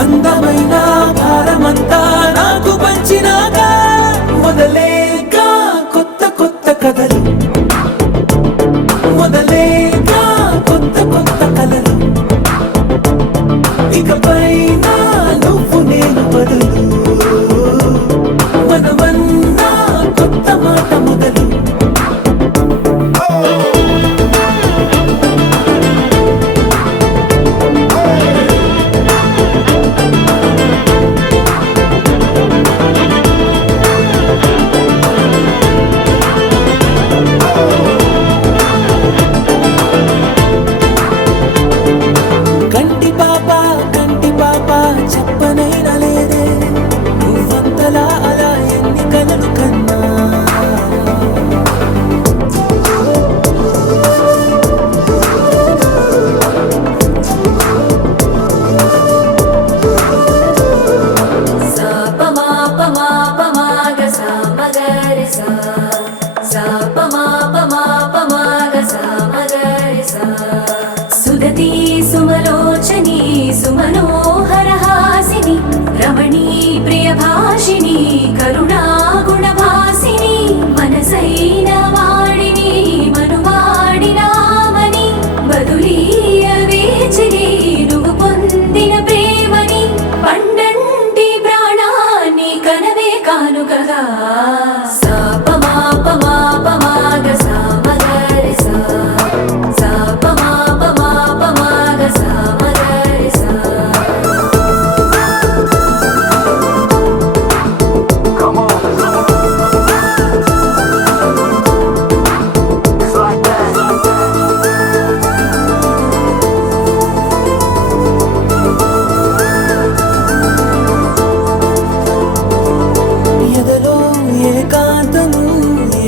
అందమైన భారమంతా నాకు పంచినాక మొదలేగా కొత్త కొత్త కథలు, మొదలేగా కొత్త కొత్త కలలు. ఇకపైన నువ్వు నేను బదులు, మనమన్నా కొత్త మాట మొదలు. కంటి పాప చెప్పనైనా లేదే నువ్వంతలా అలా ఎన్ని కలలు కన్నా. సుదతి సుమలోచని సుమనోహర హాసిని రమణీ ప్రియ భాషిని కరుణా గుణ భాసిని మనసైన వాడిని మనువాడినామని బదులీయ వేచిని నువ్వు పొందిన ప్రేమని పండంటి ప్రాణాన్ని కనవే కానుకగా. ఎదలో ఏకాంతము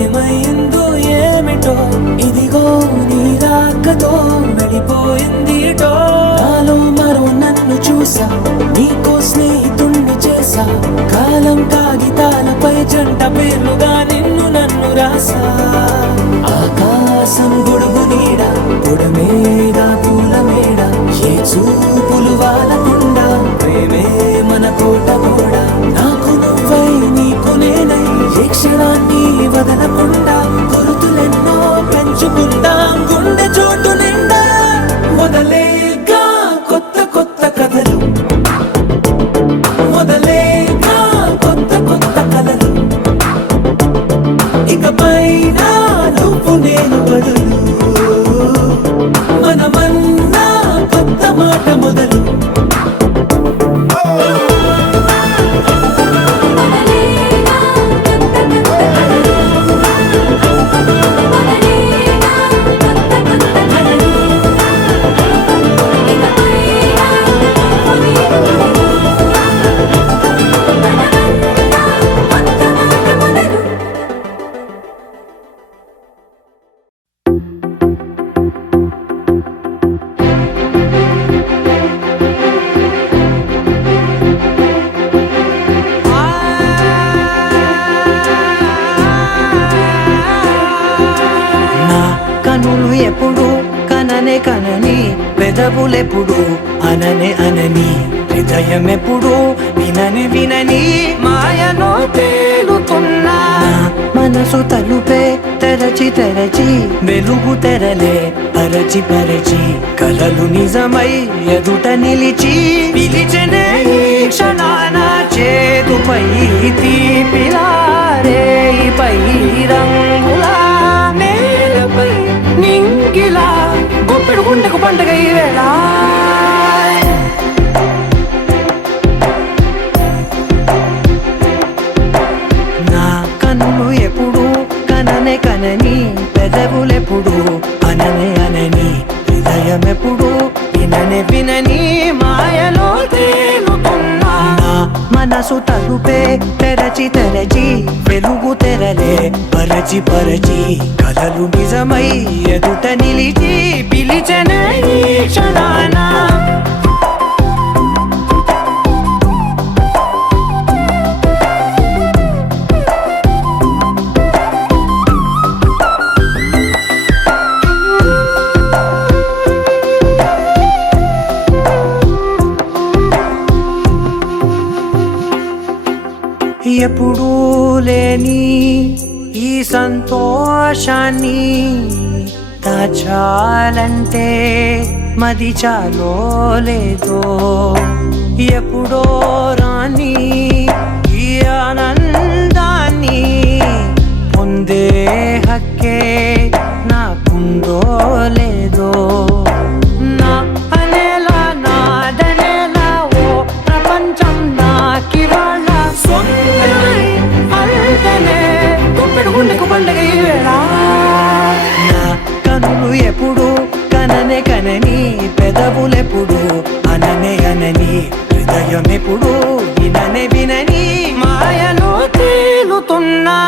ఏమైందో ఏమిటో ఇదిగో నీ రాకతో వెళ్ళిపోయిందిటో. నాలో మరో నన్ను చూసా, నీకో స్నేహితుణ్ణి చేసా, కాలం కాగితాలపై జంట పేర్లుగా నిన్ను నన్ను రాసా. ఆకాశం గొడుగు నీడ పొడమేడ పూల మేడ ఏ చూపులు వాలకుండా ప్రేమే మన కోట గోడ. నాకు నువ్వై నీకు నేనై ఏ క్షణాన్ని వదలకుండా గురుతులెన్నో పెంచుకుందాం గుండె చోటు నిండా. మొదలేగా కొత్త కొత్త కథలు, మొదలేగా కొత్త కొత్త కలలు. ఇకపైన నువ్వు నేను బదులు, మనమన్నా కొత్త మాట మొదలు. కనులు ఎప్పుడు కననే కనని, పెదవులెప్పుడు అననే అనని, హృదయం ఎప్పుడు వినని వినని మాయలో తేలుతున్నా. మనసు తలుపే తెరచి తెరచి వెలుగు తెరలే పరచి పరచి కలలు నిజమై ఎదుట నిలిచి పిలిచనే ఈ క్షణాన చేతుపై తీపిలారే పై రంగులా నేలపై నింగిలా గొప్పెడు గుండెకు పండుగ ఈ వేళ. నా కన్నులు ఎప్పుడు కననే కనని, పెదవులెప్పుడు అననే అనని, హృదయం ఎప్పుడు విననే వినని మాయలో తేలుతున్నా. మనసు తలుపే తెరచి తెరచి వెలుగు తెరలే పరచి పరచి కలలు నిజమై ఎదుట నిలిచి పిలిచనే ఈ క్షణాన. ఎప్పుడూ లేని ఈ సంతోషాన్ని దాచాలంటే మది చాలో లేదో ఎప్పుడో రాని ఈ ఆనందాన్ని పొందే హక్కే నాకుందో లేదో నా అనేలా నాదనేలా ఓ ప్రపంచం నాకివాళ్ళ అల్దనే గుప్పెడు గుండెకు పండగ ఈ వేళ నా కనులు ఎప్పుడు కననే కనని పెదవులెప్పుడు అననే అనని హృదయం ఎప్పుడు విననే వినని మాయలో తేలుతున్నా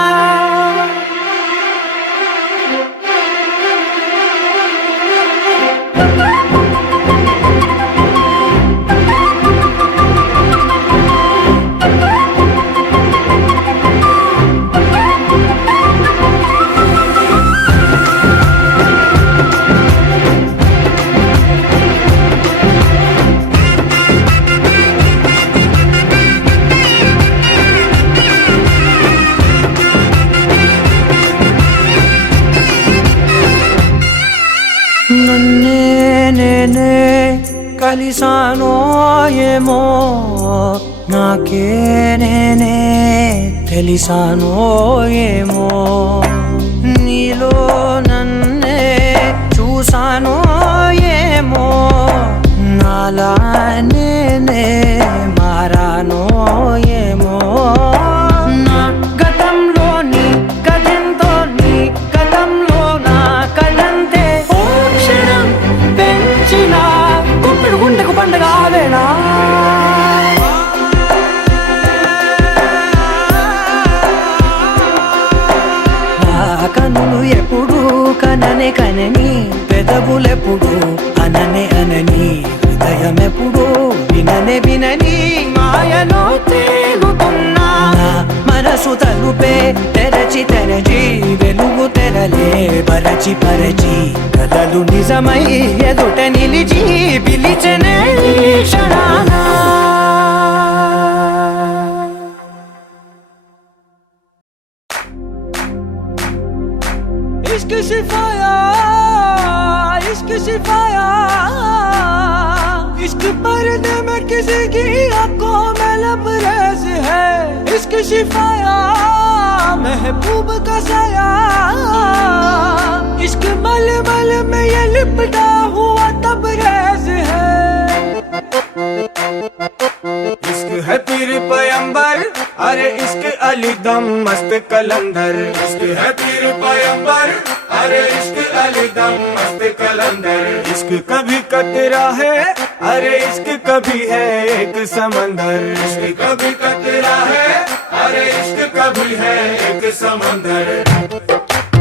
నన్నే నేనే కలిసానో ఏమో నాకే నేనే తెలిసానో ఏమో నీలో నన్నే చూసానో ఏమో నాలా నేనే మారానో ఏమో నా గతంలోని కథంతో నీ గతంలో నా కథంతే ఓ క్షణం పెంచిన గుప్పెడు గుండెకు పండగ ఆవేళ కనులు ఎప్పుడు కననే కనని పెదవులెప్పుడు అననే అనని హృదయం ఎప్పుడు విననే వినని మాయలో తేలుతున్నా మనసు తలుపే తెరచి తెరచి వెలుగు తెరలే పరచి పరచి కథలు నిజమై ఎదుట నిలిచి పిలిచెనే క్షణానా इश्क शिफाया इश्क शिफाया इश्क पर्दे में किसी की आंखों में लबरेज है इश्क शिफाया महबूब का साया इश्क मलमल में ये लिपटा हुआ तबरेज है इश्क है पीर पैगंबर अरे इश्क अली दम मस्त कलंदर इश्क है पीर पैगंबर अरे इश्क अली दम मस्त कलंदर इश्क कभी कतरा है अरे इश्क कभी है एक समंदर इश्क कभी कतरा है अरे इश्क कभी है एक समंदर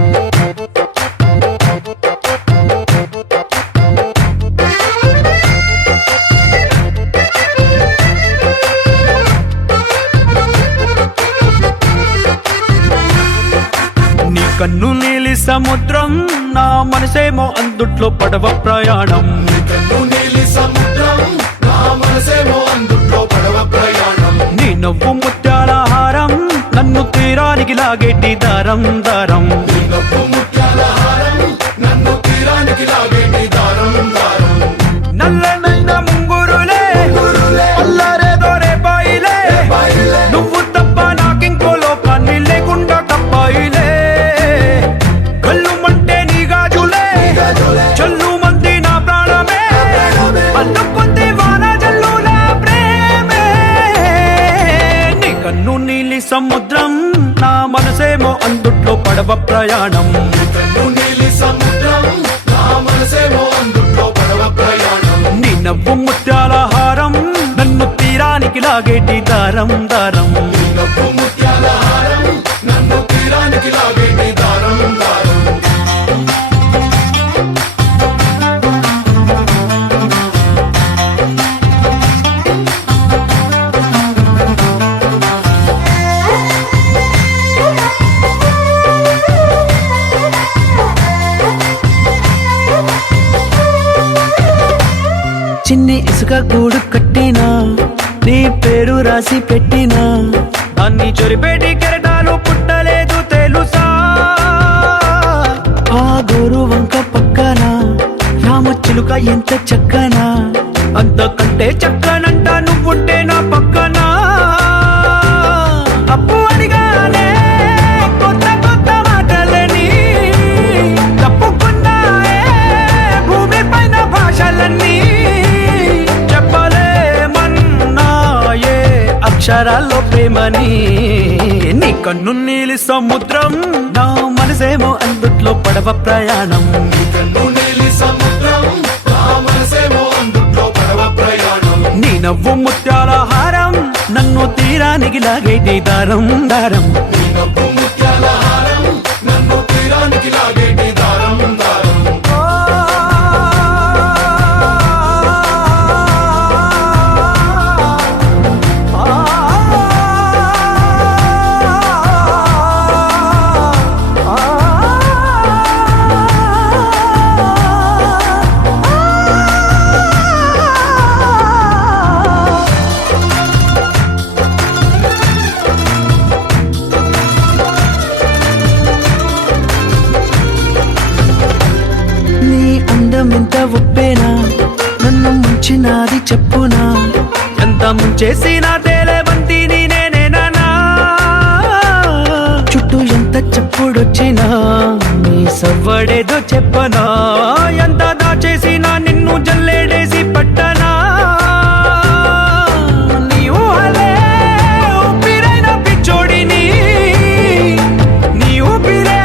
కన్ను నీలి సముద్రం నా మనసేమో అందుట్లో పడవ ప్రయాణం కన్ను నీలి సముద్రం నా మనసేమో అందుట్లో పడవ ప్రయాణం నీ నవ్వు ముత్యాల హారం నన్ను తీరానికి లాగేటి దారం దారం నీ నవ్వు ముత్యాల హారం నన్ను తీరానికి లాగేటి దారం దారం నల్లనైన ముంగురులే అల్లారేదో రేపాయిలే నువ్వు తప్ప నాకింకో లోకాన్ని లేకుండా తప్పాయిలే చల్లు మంది నా ప్రాణమే అందుకుంది వాన జల్లుల ప్రేమే నీ కన్ను నీలి సముద్రం నా మనసేమో అందుట్లో పడవ ప్రయాణం కన్ను నీలి సముద్రం నా మనసేమో అందుట్లో పడవ ప్రయాణం నీ నవ్వు ముత్యాల హారం నన్ను తీరానికి లాగేటి దారం దారం నీ నవ్వు ముత్యాల హారం నన్ను తీరానికి లాగేటి దారం దారం చిన్ని ఇసుక గూడు కట్టినా నీ పేరు రాసి పెట్టినా దాన్ని చొరిపేటి కెరటాలు పుట్టలేదు తెలుసా. ఆ గోరు వంక పక్కన రామచిలుక ఎంత చక్కనా, అంతకంటే చక్కనంట నువ్వుంటే నా పక్కన. అప్పు అడిగానే కొత్త కొత్త మాటలని, తప్పుకున్నాయే భూమి పైన భాషలన్నీ, చెప్పలేమన్నాయే అక్షరాల్లో ప్రేమని. నీ కన్ను నీలి సముద్రం, నా మనసేమో అందుట్లో పడవ ప్రయాణం. కన్ను నీలి సముద్రం, నా మనసేమో అందుట్లో పడవ ప్రయాణం. నీ నవ్వు ముత్యాల హారం, నన్ను తీరానికి లాగేటి దారం దారం. నీ నవ్వు ముత్యాల హారం, నన్ను తీరానికి లాగేటి దారం దారం. నీ అందం ఎంత ఒప్పేనా, నన్ను ముంచినాది చెప్పునా, ఎంత ముంచేసినా తేలేవంతి నేనేనా. చుట్టూ ఎంత చెప్పుడొచ్చినా నీ సవ్వడేదో చెప్పనా, ఎంత దాచేసినా నిన్ను జల్లేడేసి పట్టనా. నీ ఊహలే ఊపిరైన పిచ్చోడిని, నీ ఊపిరే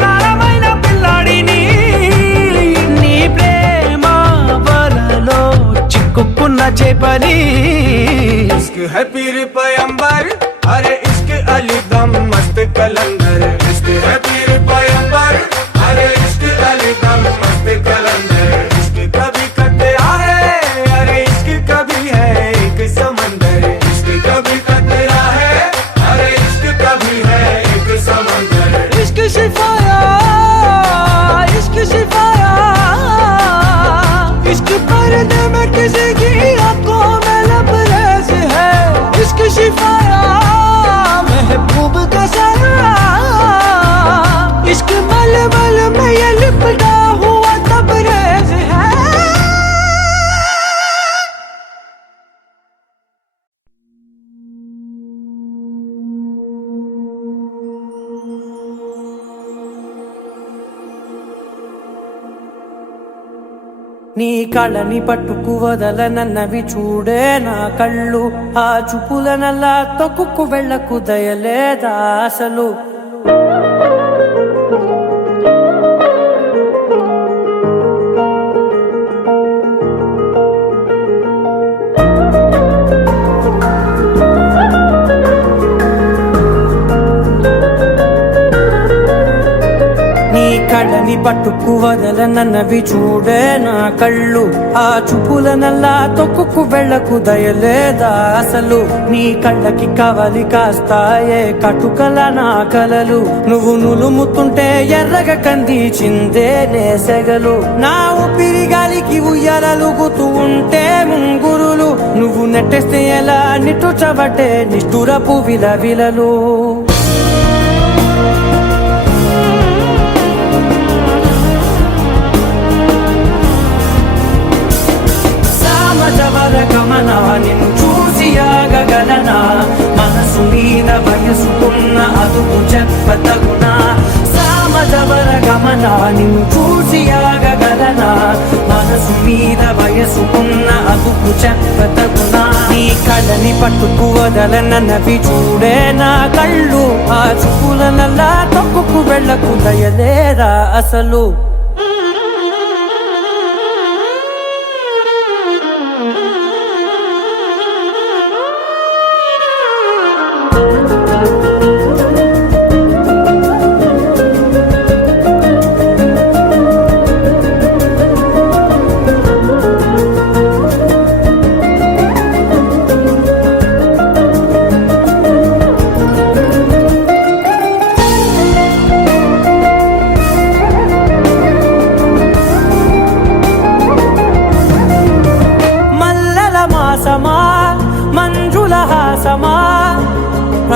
ప్రాణమైన పిల్లాడిని. నీ ప్రేమ వలలో చిక్కుకున్న చేపని. इश्क है पीर पैगंबर, अरे इश्क अली दम मस्त कलंदर. इश्क है पीर पैगंबर, अरे इश्क अली दम मस्त कलंदर. इश्क कभी कतरा है, अरे इश्क कभी है एक समंदर. इश्क कभी कतरा है, अरे इश्क कभी है एक समंदर. इश्क शिफाया, इश्क शिफाया, इश्क पर्दे में किसी की आंखों में लबरेज है. इश्क शिफाया, महबूब का साया, इश्क मलमल में ये लिपटा हुआ तबरेज है. నీ కళ్ళని పట్టుకు వదలనన్నవి చూడే నా కళ్ళు, ఆ చూపులనల్లా తొక్కుకు వెళ్ళకు దయలేదా అసలు. నీ కళ్ళని పట్టుకు వదలనన్నవి చూడే నా కళ్ళు, ఆ చూపులనల్లా తొక్కుకు వెళ్ళకు దయలేదా అసలు. నీ కళ్ళకి కవలి కాస్తాయే కటుకల నా కలలు, నువ్వు నులుముతుంటే ఎర్రగ కంది చిందే నేసెగలు. నా ఊపిరి గాలికి ఉయ్యాలలుగుతూ ఉంటే ముంగురులు, నువ్వు నెట్టేస్తే ఎలా నిట్టుచబట్టే నిష్ఠురపు విలవిలలు. గమనా నిన్ను చూసి ఆగగలనా, మనసు మీద వయసుకున్న అదుపు చెప్పతగునా. సామజవర గమనా నిన్ను చూసి ఆగగలనా, మనసు మీద వయసుకున్న అదుపు చెప్పతగునా. నీ కళ్ళని పట్టుకు వదలనన్నవి చూడే నా కళ్ళు, ఆ చూపులనల్లా తొక్కుకు వెళ్ళకు దయలేరా అసలు.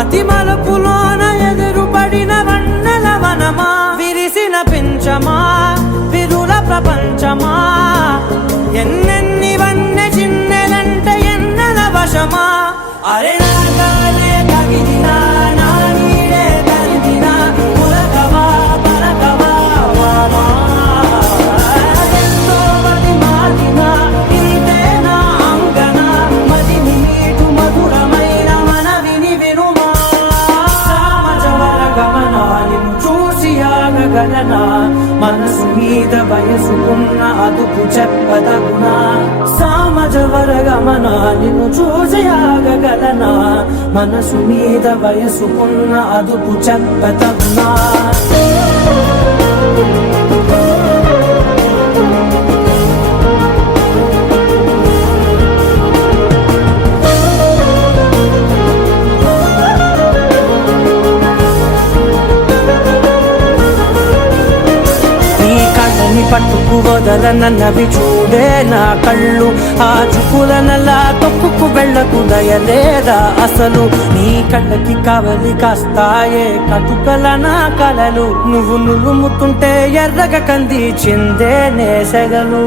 మతి మలుపులోన ఎదురుపడిన వన్నెల వనమా, విరిసిన పించమా విరుల ప్రపంచమా, ఎన్నెన్ని వన్నె చిన్నెలంటే ఎన్నెల వశమా. అరే నా గాలే తగిలినా, నా నీడే తరిమినా, ఉలకవా పలకవా వామా. ఎంతో మది మారినా ఇంతే నా అంగన, మదిని మీటు మధురమైన మనవిని వినుమా. సామజవర గమనా నిన్ను చూసి ఆగగలనా, మనసు మీద వయసుకున్న అదుపు చెప్పదగునా. సామజవర గమనా నిన్ను చూసి ఆగగలనా, మనసు మీద వయసుకున్న అదుపు చెప్పదగునా. పట్టుకు వదలనన్నవి చూడే నా కళ్ళు, ఆ చుపులనలా తొక్కుకు వెళ్ళకు దయలేదా అసలు. నీ కళ్ళకి కవలి కాస్తాయే కటుకల నా కలలు, నువ్వు నులుముతుంటే ఎర్రగ కంది చిందే నేసెగలు.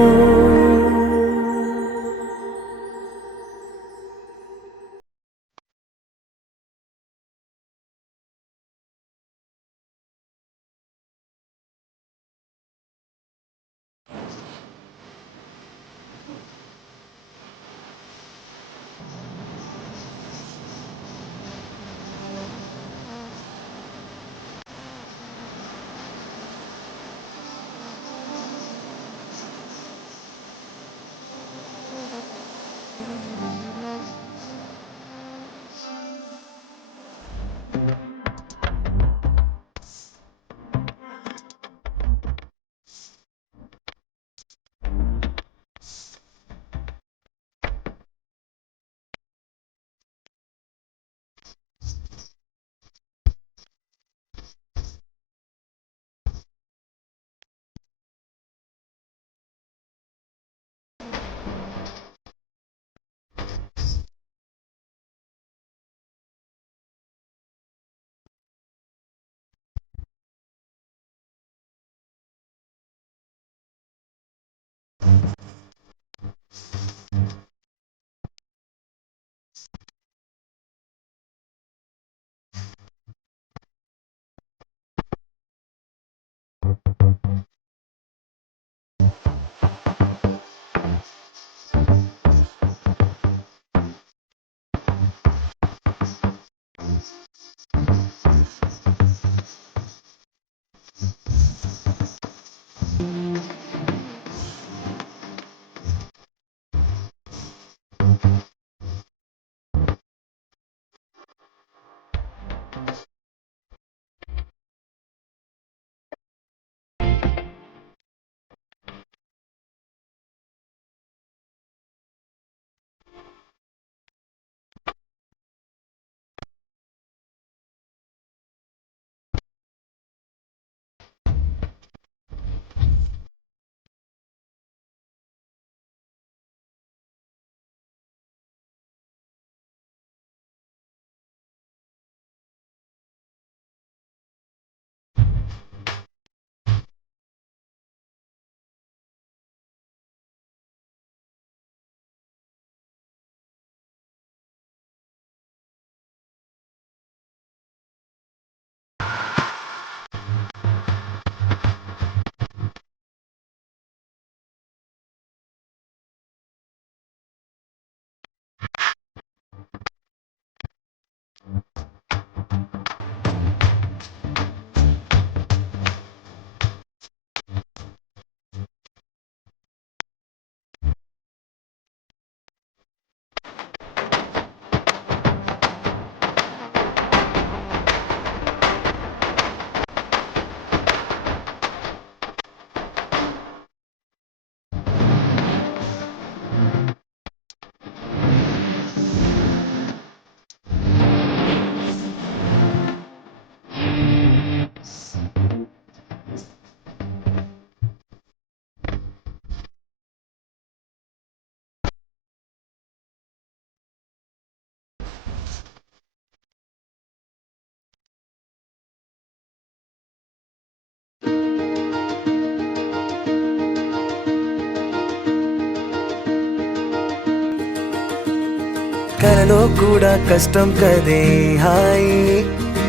కలలో కూడా కష్టం కదే హాయి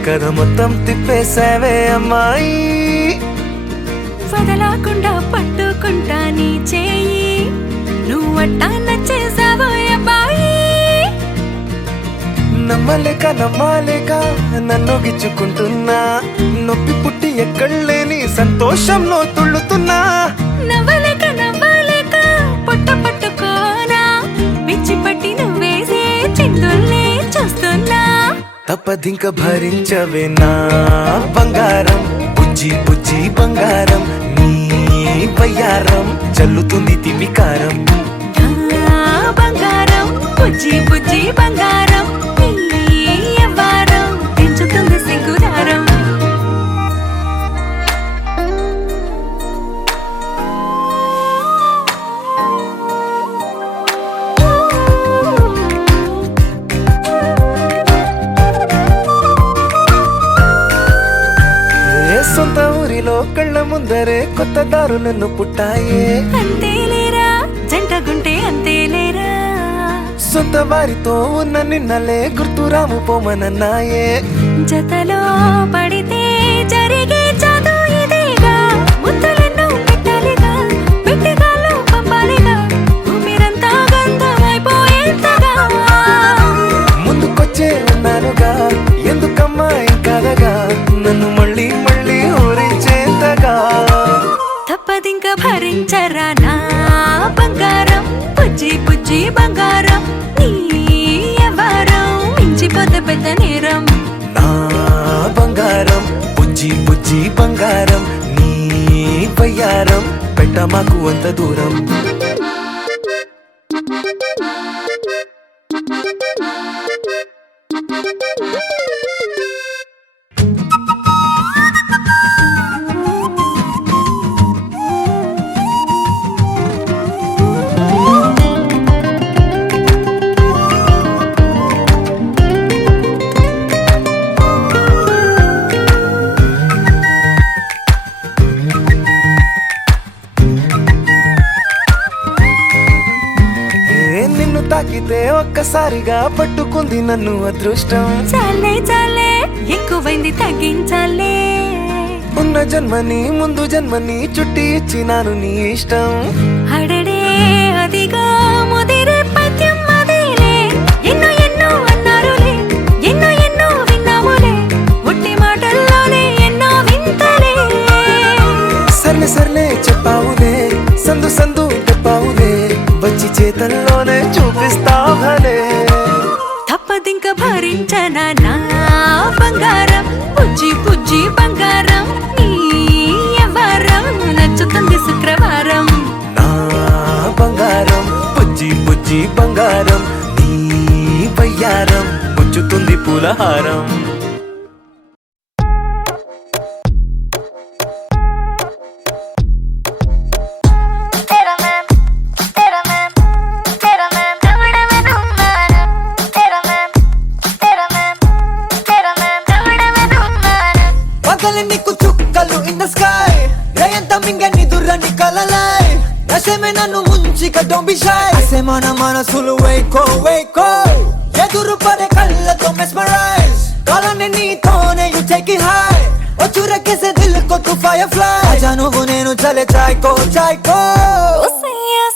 కథ మొత్తం తిప్పేసావే అమ్మాయి వదలకుండా పట్టుకుంటా నీ చేయి నువ్వట్టా నచ్చేసావో అబ్బాయి నమ్మలేక నన్ను గిచ్చుకుంటున్నా నొప్పి పుట్టి ఎక్కడలేని సంతోషంలో తుళ్ళుతున్నా నవ్వలేక పొట్ట పట్టుకోనా పిచ్చి పట్టి నువ్వేసే చిందుల్ని చూస్తున్నా తప్పదింక భరించవే నా బంగారం బుజ్జి బంగారం నీ బయ్యారం చల్లుతుంది తిమికారం బంగారం బుజ్జి బంగారం నీ యవ్వారం పెంచుతుంది సిగ్గుదారం సొంత ఊరిలో కళ్ళ ముందరే కొత్త దారులను పుట్టాయే అంతేలేరా జంటగుంటే అంతేలేరా సొంత వారితో ఉన్న నిన్నలే గుర్తురాము పోమనన్నాయే జతలో పడితే జరిగే చదు ఇదేగా ముద్దలెన్నో పెట్టాలిగా పెట్టిగాళ్ళు పంపాలిగా ఊపిరంతా గంధమైపోయేంతగా ముందుకొచ్చే ఉన్నానుగా ఎందుకమ్మా ఇంకాదగా నన్ను మళ్ళీ ఊరించేంతగా తప్పదింక భరించరా నా బంగారం బుజ్జి బంగారం నీ యవ్వారం మించిపోతే పెద్ద నేరం నా బంగారం బుజ్జి బంగారం నీ బయ్యారం పెట్ట మాకు అంత దూరం నిన్ను తాకితే ఒక్కసారిగా పట్టుకుంది నన్ను అదృష్టం చాలే ఎక్కువైంది తగ్గించాలే ఉన్న జన్మని ముందు జన్మని చుట్టి ఇచ్చినాను నీ ఇష్టం అడడే అదిగా ముదిరే పద్యం అదేలే ఎన్నో అన్నారులే ఎన్నో విన్నాములే ఒట్టి మాటల్లోనే ఎన్నో వింతలే సర్లే చెప్పావులే సందు చెప్పావులే వచ్చి చేతల్లోనే చూపిస్తావలే తప్పదింక భరించనా నా బంగారం బుజ్జి బంగారం నీ యవ్వారం నచ్చుతుంది శుక్రవారం నా బంగారం బుజ్జి బంగారం నీ బయ్యారం పుచ్చుతుంది పూలహారం పగలు నీకు చుక్కలు ఇన్ ద స్కై రేయంత మింగని దుర్రని కలలై నశమే నన్ను ముంచిక డోంట్ బి షై అసే మన మనసులు వేకో ఎదురు పడే కళ్ళతో మెస్మరైజ్ కాలాన్ని నీతోనే యు టేక్ ఇట్ హై వచ్చురకేసే దిల్ కో తు ఫైర్ ఫ్లై ఆజా నువ్వు నేను చలే చాయ్కో ఓ సయ్యా